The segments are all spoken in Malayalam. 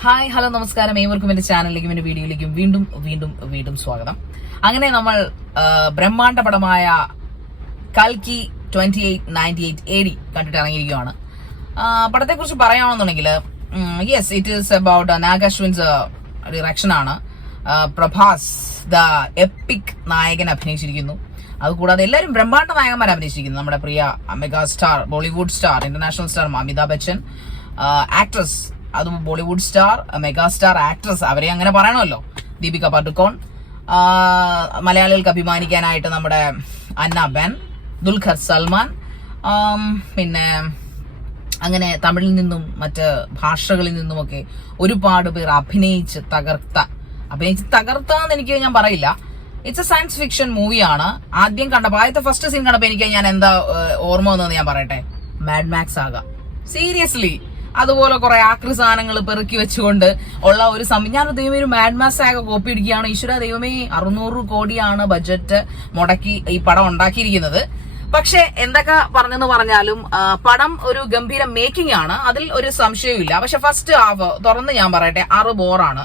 ഹായ് ഹലോ നമസ്കാരം, ഏവർക്കും എന്റെ ചാനലിലേക്കും എന്റെ വീഡിയോയിലേക്കും വീണ്ടും വീണ്ടും വീണ്ടും സ്വാഗതം. അങ്ങനെ നമ്മൾ ബ്രഹ്മാണ്ഡ പടമായ കൽക്കി 2898 AD കണ്ടിട്ട് ഇറങ്ങിയിരിക്കുകയാണ്. പടത്തെക്കുറിച്ച് പറയുകയാണെന്നുണ്ടെങ്കിൽ യെസ്, ഇറ്റ് ഈസ് അബൌട്ട് നാഗശ്വിൻസ് ഡിറക്ഷൻ ആണ്. പ്രഭാസ് ദ എപ്പിക് നായകൻ അഭിനയിച്ചിരിക്കുന്നു. അതുകൂടാതെ എല്ലാവരും ബ്രഹ്മാണ്ഡ നായകന്മാർ അഭിനയിച്ചിരിക്കുന്നു. നമ്മുടെ പ്രിയ mega star, Bollywood star, international star Amitabh Bachchan, actress, അതും Bollywood star, mega star actress, അവരെ അങ്ങനെ പറയണമല്ലോ, ദീപിക പടുക്കോൺ, മലയാളികൾക്ക് അഭിമാനിക്കാനായിട്ട് നമ്മുടെ അന്നാബെൻ, ദുൽഖർ സൽമാൻ, പിന്നെ അങ്ങനെ തമിഴിൽ നിന്നും മറ്റ് ഭാഷകളിൽ നിന്നുമൊക്കെ ഒരുപാട് പേർ അഭിനയിച്ച് തകർത്താന്ന് എനിക്ക് ഞാൻ പറയില്ല. ഇറ്റ്സ് എ സയൻസ് ഫിക്ഷൻ മൂവിയാണ്. ആദ്യം കണ്ടപ്പോൾ ആദ്യത്തെ ഫസ്റ്റ് സീൻ കണ്ടപ്പോൾ എനിക്ക് ഞാൻ എന്താ ഓർമ്മ വന്നതെന്ന് ഞാൻ പറയട്ടെ, മാഡ് മാക്സ് ആകാം. സീരിയസ്ലി അതുപോലെ കുറെ ആക്രി സാധനങ്ങൾ പെറുക്കി വെച്ചുകൊണ്ട് ഉള്ള ഒരു ഞാൻ ദൈവമേ ഒരു മാഡ് മാക്സ് ആകെ കോപ്പി അടിക്കുകയാണ്. ഈശ്വര ദൈവമേ, 600 കോടിയാണ് ബഡ്ജറ്റ് മുടക്കി ഈ പടം ഉണ്ടാക്കിയിരിക്കുന്നത്. പക്ഷെ എന്തൊക്കെ പറഞ്ഞെന്ന് പറഞ്ഞാലും പടം ഒരു ഗംഭീര മേക്കിംഗ് ആണ്, അതിൽ ഒരു സംശയവും ഇല്ല. പക്ഷെ ഫസ്റ്റ് ഹാഫ് തുറന്ന് ഞാൻ പറയട്ടെ, ബോറാണ്.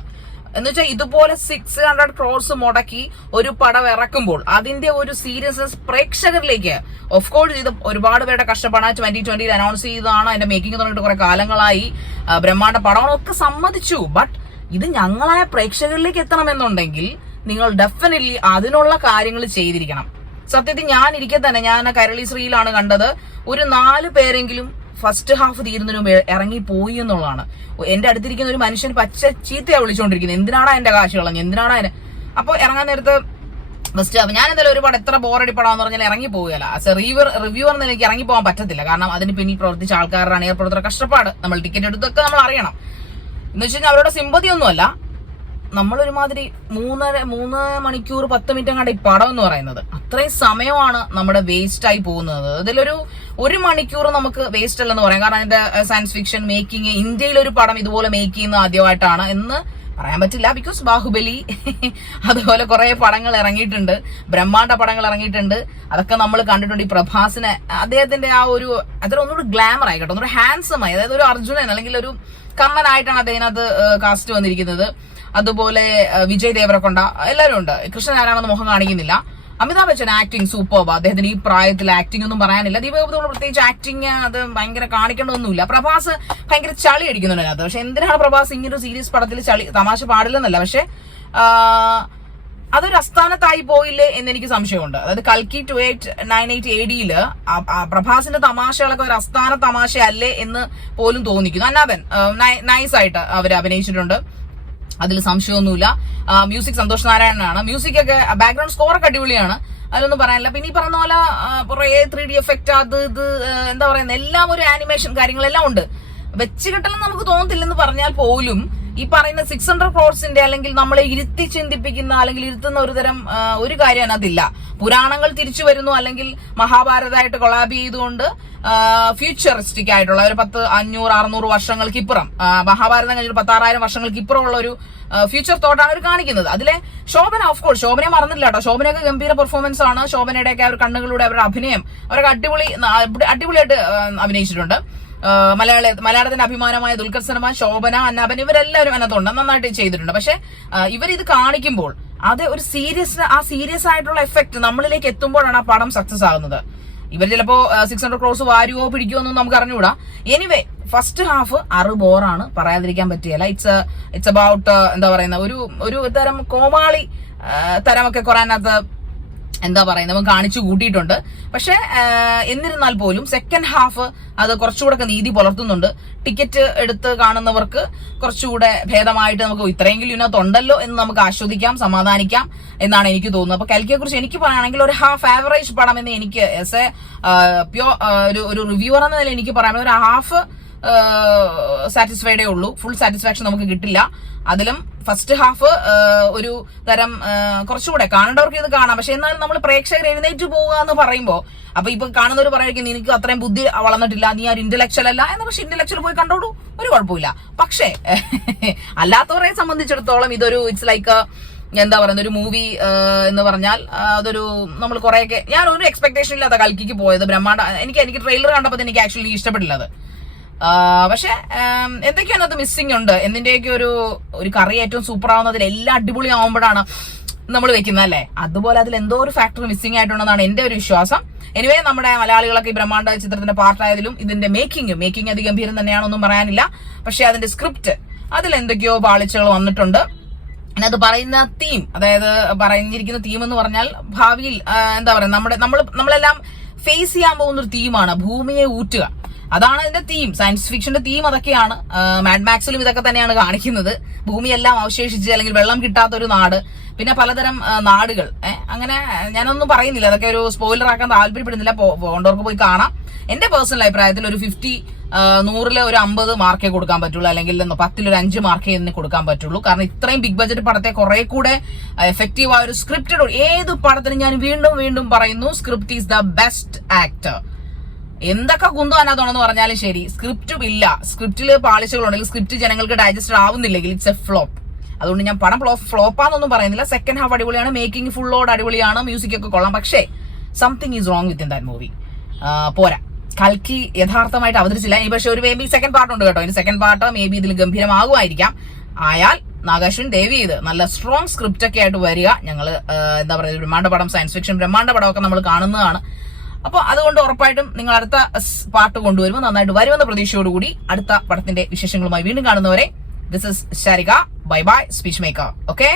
എന്ന് വെച്ചാൽ ഇതുപോലെ 600 crores മുടക്കി ഒരു പടം ഇറക്കുമ്പോൾ അതിന്റെ ഒരു സീരിയസ്നെസ് പ്രേക്ഷകരിലേക്ക്, ഓഫ് കോഴ്സ് ഇത് ഒരുപാട് പേരുടെ കഷ്ടപ്പാടാണ്. 2020 അനൗൺസ് ചെയ്തതാണ്, അതിന്റെ മേക്കിംഗ് തുടങ്ങിയിട്ട് കുറെ കാലങ്ങളായി, ബ്രഹ്മാണ്ഡ പടങ്ങളൊക്കെ സമ്മതിച്ചു. ബട്ട് ഇത് ഞങ്ങളായ പ്രേക്ഷകരിലേക്ക് എത്തണമെന്നുണ്ടെങ്കിൽ നിങ്ങൾ ഡെഫിനറ്റ്ലി അതിനുള്ള കാര്യങ്ങൾ ചെയ്തിരിക്കണം. സത്യത്തിൽ ഞാൻ ഇരിക്കെ തന്നെ, ഞാൻ കരളി ശ്രീയിലാണ് കണ്ടത്, ഒരു 4 പേരെങ്കിലും ഫസ്റ്റ് ഹാഫ് തീരുന്നതിന് മുമ്പ് ഇറങ്ങിപ്പോയി എന്നുള്ളതാണ്. എന്റെ അടുത്തിരിക്കുന്ന ഒരു മനുഷ്യൻ പച്ച ചീത്തയാ വിളിച്ചുകൊണ്ടിരിക്കുന്നത്, എന്തിനാടാ എന്റെ കാശ് കളഞ്ഞ്, എന്തിനാടാ എന്നെ. അപ്പൊ ഇറങ്ങാൻ നേരത്ത് ഫസ്റ്റ് ഹാഫ് ഞാൻ എന്തായാലും ഒരുപാട് എത്ര ബോറടി പടാന്ന് പറഞ്ഞാൽ ഇറങ്ങി പോവുകയല്ല. റിവ്യൂവർ എന്ന എനിക്ക് ഇറങ്ങി പോകാൻ പറ്റത്തില്ല. കാരണം അതിന് പിന്നിൽ പ്രവർത്തിച്ച ആൾക്കാരുടെ അണിയർ കഷ്ടപ്പാട് നമ്മൾ ടിക്കറ്റ് എടുത്തൊക്കെ നമ്മൾ അറിയണം. എന്ന് വെച്ച് കഴിഞ്ഞാൽ അവരുടെ സിമ്പതി ഒന്നുമല്ല, നമ്മളൊരുമാതിരി 3 മണിക്കൂർ 10 മിനിറ്റ് കണ്ട ഈ പടം എന്ന് പറയുന്നത് അത്രയും സമയമാണ് നമ്മുടെ വേസ്റ്റ് ആയി പോകുന്നത്. അതിലൊരു 1 മണിക്കൂർ നമുക്ക് വേസ്റ്റ് അല്ലെന്ന് പറയാം. കാരണം അതിന്റെ സയൻസ് ഫിക്ഷൻ മേക്കിംഗ്, ഇന്ത്യയിൽ ഒരു പടം ഇതുപോലെ മേക്ക് ചെയ്യുന്നത് ആദ്യമായിട്ടാണ് എന്ന് പറയാൻ പറ്റില്ല. ബിക്കോസ് ബാഹുബലി അതുപോലെ കുറെ പടങ്ങൾ ഇറങ്ങിയിട്ടുണ്ട്, ബ്രഹ്മാണ്ഡ പടങ്ങൾ ഇറങ്ങിയിട്ടുണ്ട്, അതൊക്കെ നമ്മൾ കണ്ടിട്ടുണ്ട്. ഈ പ്രഭാസിനെ, അദ്ദേഹത്തിന്റെ ആ ഒരു അതിലൊന്നുകൂടി ഗ്ലാമർ ആയി കേട്ടോ, ഒന്നുകൂടി ഹാൻസം ആയി, അതായത് ഒരു അർജുനൻ അല്ലെങ്കിൽ ഒരു കണ്ണനായിട്ടാണ് അദ്ദേഹത്തിനകത്ത് കാസ്റ്റ് വന്നിരിക്കുന്നത്. അതുപോലെ വിജയ് ദേവരക്കൊണ്ട, എല്ലാവരും ഉണ്ട്. കൃഷ്ണൻ ആരാണെന്ന് മുഖം കാണിക്കുന്നില്ല. അമിതാഭ് ബച്ചൻ ആക്ടിങ് സൂപ്പർബ്, അദ്ദേഹത്തിന് ഈ പ്രായത്തിൽ ആക്ടിംഗ് ഒന്നും പറയാനില്ല. ദീപകത്തോട് പ്രത്യേകിച്ച് ആക്ടിങ് അത് ഭയങ്കര കാണിക്കേണ്ടതൊന്നുമില്ല. പ്രഭാസ് ഭയങ്കര ചളി അടിക്കുന്നുണ്ട് അതിനകത്ത്. പക്ഷെ എന്തിനാണ് പ്രഭാസ് ഇങ്ങനെ ഒരു സീരീസ് പടത്തിൽ തമാശ പാടില്ലെന്നല്ല, പക്ഷെ അതൊരു അസ്ഥാനത്തായി പോയില്ലേ എന്നെനിക്ക് സംശയമുണ്ട്. അതായത് കൽക്കി 2898 AD പ്രഭാസിന്റെ തമാശകളൊക്കെ ഒരു അസ്ഥാന തമാശയല്ലേ എന്ന് പോലും തോന്നിക്കുന്നു. അന്നാബൻ നൈസായിട്ട് അവര് അഭിനയിച്ചിട്ടുണ്ട്, അതിൽ സംശയമൊന്നുമില്ല. മ്യൂസിക് സന്തോഷ് നാരായണനാണ്. മ്യൂസിക് ഒക്കെ ബാക്ക്ഗ്രൗണ്ട് സ്കോർ ഒക്കെ അടിപൊളിയാണ്, അതിലൊന്നും പറയാനില്ല. പിന്നെ ഈ പറഞ്ഞ പോലെ കുറെ 3D എഫക്ട്, അത് എന്താ പറയുന്നത്, എല്ലാം ഒരു ആനിമേഷൻ കാര്യങ്ങളെല്ലാം ഉണ്ട്. വെച്ച് കെട്ടലും നമുക്ക് തോന്നത്തില്ലെന്ന് പറഞ്ഞാൽ പോലും ഈ പറയുന്ന 600 crores അല്ലെങ്കിൽ നമ്മളെ ഇരുത്തി ചിന്തിപ്പിക്കുന്ന അല്ലെങ്കിൽ ഇരുത്തുന്ന ഒരു തരം ഒരു കാര്യം അതിനകത്തില്ല. പുരാണങ്ങൾ തിരിച്ചു വരുന്നു, അല്ലെങ്കിൽ മഹാഭാരതമായിട്ട് കൊളാബ് ചെയ്തുകൊണ്ട് ഫ്യൂച്ചറിസ്റ്റിക് ആയിട്ടുള്ള ഒരു 500-600 വർഷങ്ങൾക്ക് ഇപ്പുറം, മഹാഭാരതം കഴിഞ്ഞൊരു 16,000 വർഷങ്ങൾക്ക് ഇപ്പുറമുള്ള ഒരു ഫ്യൂച്ചർ തോട്ടാണ് അവർ കാണിക്കുന്നത്. അതിലെ ശോഭന, ഓഫ് കോഴ്സ് ശോഭനയെ മറന്നില്ല കേട്ടോ. ശോഭനയൊക്കെ ഗംഭീര പെർഫോമൻസ് ആണ്. ശോഭനയുടെയൊക്കെ അവർ കണ്ണുകളുടെ അവരുടെ അഭിനയം, അവരൊക്കെ അടിപൊളിയായിട്ട് അഭിനയിച്ചിട്ടുണ്ട്. മലയാളത്തിന്റെ അഭിമാനമായ ദുൽഖർ സൽമാൻ, ശോഭന, അന്നാബൻ, ഇവരെല്ലാവരും അതിനകത്തുണ്ട്, നന്നായിട്ട് ചെയ്തിട്ടുണ്ട്. പക്ഷെ ഇവരിത് കാണിക്കുമ്പോൾ അത് ഒരു സീരിയസ് ആയിട്ടുള്ള എഫക്ട് നമ്മളിലേക്ക് എത്തുമ്പോഴാണ് ആ പടം സക്സസ് ആകുന്നത്. ഇവർ ചിലപ്പോ 600 crores വാരുവോ പിടിക്കുമോ എന്നും നമുക്ക് അറിഞ്ഞുകൂടാ. എനിവേ, ഫസ്റ്റ് ഹാഫ് ബോറാണ്, പറയാതിരിക്കാൻ പറ്റിയല്ല. ഇറ്റ്സ് അബൌട്ട് എന്താ പറയുന്ന ഒരു തരം കോമാളി തരമൊക്കെ കുറെ അതിനകത്ത് എന്താ പറയുന്നത് നമുക്ക് കാണിച്ചു കൂട്ടിയിട്ടുണ്ട്. പക്ഷെ എന്നിരുന്നാൽ പോലും സെക്കൻഡ് ഹാഫ് അത് കുറച്ചുകൂടെ നീതി പുലർത്തുന്നുണ്ട്. ടിക്കറ്റ് എടുത്ത് കാണുന്നവർക്ക് കുറച്ചുകൂടെ ഭേദമായിട്ട് നമുക്ക് ഇത്രയെങ്കിലും ഇതിനകത്തുണ്ടല്ലോ എന്ന് നമുക്ക് ആസ്വദിക്കാം, സമാധാനിക്കാം എന്നാണ് എനിക്ക് തോന്നുന്നത്. അപ്പൊ കൽക്കിയെ കുറിച്ച് എനിക്ക് പറയുകയാണെങ്കിൽ ഒരു ഹാഫ് ആവറേജ് പടം എന്ന് എനിക്ക് ഒരു റിവ്യൂവർ എന്ന നിലയിൽ എനിക്ക് പറയാൻ ഒരു ഹാഫ് സാറ്റിസ്ഫൈഡേ ഉള്ളൂ. ഫുൾ സാറ്റിസ്ഫാക്ഷൻ നമുക്ക് കിട്ടില്ല. അതിലും ഫസ്റ്റ് ഹാഫ് ഒരു തരം കുറച്ചുകൂടെ കാണേണ്ടവർക്ക് ഇത് കാണാം. പക്ഷെ എന്നാലും നമ്മൾ പ്രേക്ഷകർ എഴുന്നേറ്റ് പോവുക എന്ന് പറയുമ്പോൾ, അപ്പൊ ഇപ്പൊ കാണുന്നവർ പറയുന്നത് നിനക്ക് അത്രയും ബുദ്ധി വളർന്നിട്ടില്ല, നീ ഒരു ഇന്റലക്ച്വൽ അല്ല എന്ന്. പക്ഷെ ഇന്റലക്ച്വൽ പോയി കണ്ടോളൂ, ഒരു കുഴപ്പമില്ല. പക്ഷേ അല്ലാത്തവരെ സംബന്ധിച്ചിടത്തോളം ഇതൊരു ഇറ്റ്സ് ലൈക്ക് എന്താ പറയുന്നത്, ഒരു മൂവി എന്ന് പറഞ്ഞാൽ അതൊരു നമ്മൾ കുറെയൊക്കെ, ഞാൻ ഒരു എക്സ്പെക്ടേഷൻ ഇല്ലാത്ത കൽക്കിക്ക് പോയത് ബ്രഹ്മാണ്ഡ. എനിക്ക് ട്രെയിലർ കണ്ടപ്പോൾ എനിക്ക് ആക്ച്വലി ഇഷ്ടപ്പെട്ടില്ല അത്. പക്ഷെ എന്തൊക്കെയോ അതിനകത്ത് മിസ്സിംഗ് ഉണ്ട്. എന്തിന്റെയൊക്കെ ഒരു കറി ഏറ്റവും സൂപ്പർ ആവുന്നതിൽ എല്ലാം അടിപൊളി ആവുമ്പോഴാണ് നമ്മൾ വെക്കുന്നത് അല്ലേ, അതുപോലെ അതിൽ എന്തോ ഒരു ഫാക്ടർ മിസ്സിംഗ് ആയിട്ടുണ്ടെന്നാണ് എന്റെ ഒരു വിശ്വാസം. എനിവേ നമ്മുടെ മലയാളികളൊക്കെ ഈ ബ്രഹ്മാണ്ഡ ചിത്രത്തിന്റെ പാർട്ടായതിലും ഇതിന്റെ മേക്കിംഗ് അതിഗംഭീരം തന്നെയാണൊന്നും പറയാനില്ല. പക്ഷെ അതിന്റെ സ്ക്രിപ്റ്റ് അതിൽ എന്തൊക്കെയോ പാളിച്ചകൾ വന്നിട്ടുണ്ട്. അതിനകത്ത് പറയുന്ന തീം, അതായത് പറഞ്ഞിരിക്കുന്ന തീം എന്ന് പറഞ്ഞാൽ ഭാവിയിൽ എന്താ പറയുക, നമ്മളെല്ലാം ഫേസ് ചെയ്യാൻ പോകുന്ന ഒരു തീമാണ് ഭൂമിയെ ഊറ്റുക. അതാണ് അതിന്റെ തീം. സയൻസ് ഫിക്ഷന്റെ തീം അതൊക്കെയാണ്. മാഡ് മാക്സിലും ഇതൊക്കെ തന്നെയാണ് കാണിക്കുന്നത്. ഭൂമിയെല്ലാം അവശേഷിച്ച് അല്ലെങ്കിൽ വെള്ളം കിട്ടാത്ത ഒരു നാട്, പിന്നെ പലതരം നാടുകൾ. അങ്ങനെ ഞാനൊന്നും പറയുന്നില്ല, അതൊക്കെ ഒരു സ്പോയിലർ ആക്കാൻ താല്പര്യപ്പെടുന്നില്ല. പോകേണ്ടവർക്ക് പോയി കാണാം. എന്റെ പേഴ്സണൽ അഭിപ്രായത്തിൽ ഒരു 100 ഒരു 50 മാർക്കേ കൊടുക്കാൻ പറ്റുള്ളൂ, അല്ലെങ്കിൽ 10 ഒരു 5 മാർക്കേ ഇതിന് കൊടുക്കാൻ പറ്റുള്ളൂ. കാരണം ഇത്രയും ബിഗ് ബഡ്ജറ്റ് പടത്തെ കുറെ കൂടെ എഫക്റ്റീവ് ആയ ഒരു സ്ക്രിപ്റ്റഡ്, ഏത് പടത്തിനും ഞാൻ വീണ്ടും പറയുന്നു, script is the best actor. എന്തൊക്കെ കുന്തമാനാത്തോണെന്ന് പറഞ്ഞാലും ശരി, സ്ക്രിപ്റ്റും ഇല്ല, സ്ക്രിപ്റ്റിൽ പാളിച്ചകളുണ്ടെങ്കിൽ, സ്ക്രിപ്റ്റ് ജനങ്ങൾക്ക് ഡൈജസ്റ്റഡ് ആവുന്നില്ലെങ്കിൽ ഇറ്റ്സ് എ ഫ്ലോപ്പ്. അതുകൊണ്ട് ഞാൻ പടം ഫ്ലോപ്പാന്നൊന്നും പറയുന്നില്ല. സെക്കൻഡ് ഹാഫ് അടിപൊളിയാണ്, മേക്കിംഗ് ഫുൾ ലോഡ് അടിപൊളിയാണ്, മ്യൂസിക് ഒക്കെ കൊള്ളാം. പക്ഷേ something is wrong with in that movie. പോരാ, കൽക്കി യഥാർത്ഥമായിട്ട് അവതരിച്ചില്ല. ഇനി പക്ഷെ ഒരു മേബി സെക്കൻഡ് പാർട്ട് ഉണ്ട് കേട്ടോ. ഇനി സെക്കൻഡ് പാർട്ട് മേബി ഇതിൽ ഗംഭീരമാകുമായിരിക്കാം. ആയാൽ നാഗാശ്വിൻ ദേവി ചെയ്ത് നല്ല സ്ട്രോങ് സ്ക്രിപ്റ്റ് ഒക്കെ ആയിട്ട് വരിക. ഞങ്ങള് എന്താ പറയുക, ബ്രഹ്മാണ്ഡ പടം, സയൻസ് ഫിക്ഷൻ ബ്രഹ്മാണ്ഡ പടമൊക്കെ നമ്മൾ കാണുന്നതാണ്. അപ്പൊ അതുകൊണ്ട് ഉറപ്പായിട്ടും നിങ്ങൾ അടുത്ത പാർട്ട് കൊണ്ടുവരുമ്പോൾ നന്നായിട്ട് വരുമെന്ന പ്രതീക്ഷയോടുകൂടി അടുത്ത പടത്തിന്റെ വിശേഷങ്ങളുമായി വീണ്ടും കാണുന്നവരെ, this is Sharika. Bye bye, speech maker. Okay.